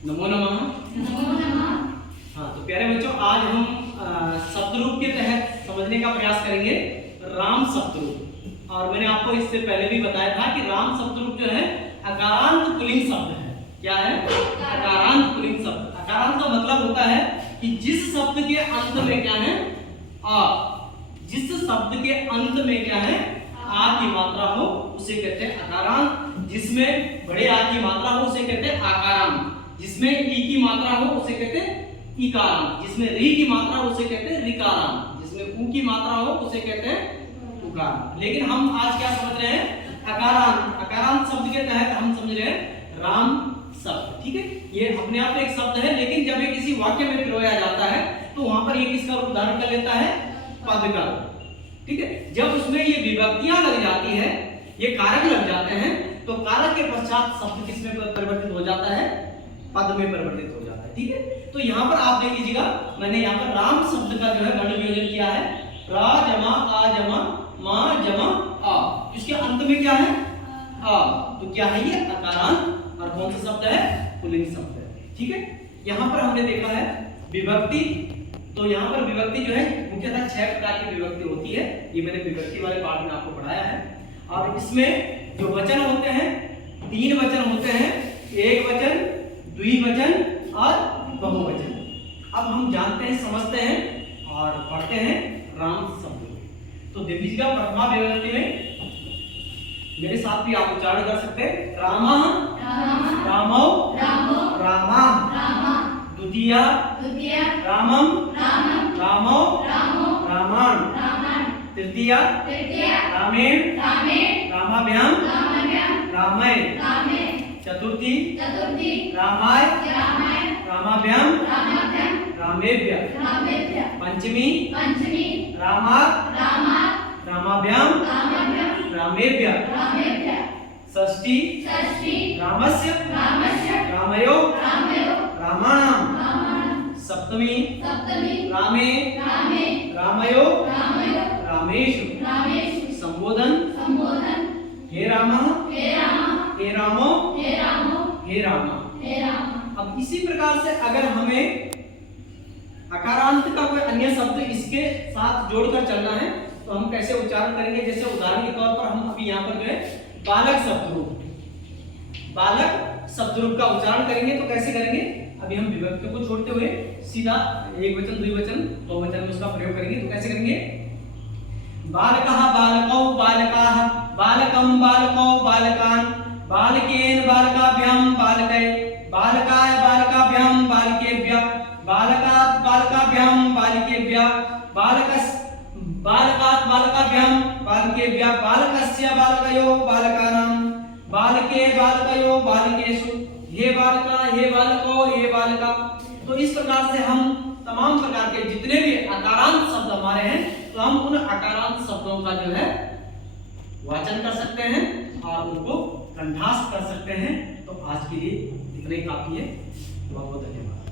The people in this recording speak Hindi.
नमो नमः। नमो नमः। हाँ, तो प्यारे बच्चों, आज हम शब्द रूप के तहत समझने का प्रयास करेंगे राम शब्द रूप। और मैंने आपको इससे पहले भी बताया था कि राम शब्द रूप जो है अकारांत पुल्लिंग शब्द है। क्या है? अकारांत पुल्लिंग शब्द। अकारांत का मतलब होता है कि जिस शब्द के अंत में क्या है? आ। जिस शब्द के अंत में क्या है? आ की मात्रा हो उसे कहते हैं अकारांत। जिसमें बड़े आ की मात्रा हो उसे कहते हैं आकारांत। जिसमें ई की मात्रा हो उसे कहते हैं इकारांत। जिसमें री की मात्रा हो उसे कहते हैं ऋकारांत। जिसमें उ की मात्रा हो उसे कहते हैं उकारांत। लेकिन हम आज क्या समझ रहे हैं? अकारांत। अकारांत शब्द के तहत हम समझ रहे हैं राम शब्द। ठीक है, ये अपने आप एक शब्द है, लेकिन जब ये किसी वाक्य में पिरोया जाता है तो वहां पर ये किसका रूप धारण कर लेता है? पद का। ठीक है, जब उसमें ये विभक्तियां लग जाती है, ये कारक लग जाते हैं, तो कारक के पश्चात शब्द किसमें परिवर्तित हो जाता है? पद में परिवर्तित हो जाता है। ठीक है, तो यहाँ पर आप देख लीजिएगा, मैंने यहाँ पर राम शब्द का जो है वर्ण वियोजन किया है। रा जमा आ जमा मा जमा आ। इसके अंत में क्या है? आ। तो क्या है ये? अकारांत। और कौन सा शब्द है? पुल्लिंग शब्द है। ठीक है, यहाँ पर हमने देखा है विभक्ति। तो यहाँ पर विभक्ति जो है मुख्यतः 6 प्रकार की विभक्ति होती है। ये मैंने विभक्ति वाले पाठ में आपको पढ़ाया है। और इसमें जो वचन होते हैं 3 वचन होते हैं, एक वचन, द्विवचन और बहुवचन। अब हम जानते हैं, समझते हैं और पढ़ते हैं राम शब्द। तो देख लीजिएगा, प्रथमा विभक्ति में मेरे साथ भी आप उच्चारण कर सकते हैं। रामा रामौ रामा। द्वितीया रामम रामौ रामान्। तृतीया रामेण रामाभ्याम रामय। चतुर्थी रामाय रामाभ्याम रामेभ्य। पंचमी रामात् रामाभ्याम रामेभ्य। षष्ठी रामस्य रामयो रामाणाम्। सप्तमी रामे रामयो रामेषु। संबोधन हे रामः हे रामो हे रामा। अब इसी प्रकार से अगर हमें अकारांत का कोई अन्य शब्द इसके साथ जोड़कर चलना है तो हम कैसे उच्चारण करेंगे? जैसे उदाहरण के तौर पर हम अभी यहाँ पर जो है बालक शब्द रूप का उच्चारण करेंगे। तो कैसे करेंगे? अभी हम विभक्ति को छोड़ते हुए सीधा एक वचन, द्विवचन, बहुवचन में उसका प्रयोग करेंगे। तो कैसे करेंगे? बालकः बालकौ बालकाः बालकं बालकौ बालकान् बालकेन बालकाभ्यां बालकै बालकाय बालकाभ्यां बालकेभ्यः बालकात् बालकाभ्यां बालिकेभ्यः बालकात् बालकाभ्यां बालकेभ्यः बालकस्य बालकयो बालकानां बालके बालकयो बालकेषु हे बालका हे बालको हे बालका। तो इस प्रकार से हम तमाम प्रकार के जितने भी अकारांत शब्द हमारे हैं, तो हम उन अकारांत शब्दों का जो है वाचन कर सकते हैं और उनको कंठास्थ कर सकते हैं। तो आज के लिए इतना ही काफी है। बहुत बहुत धन्यवाद।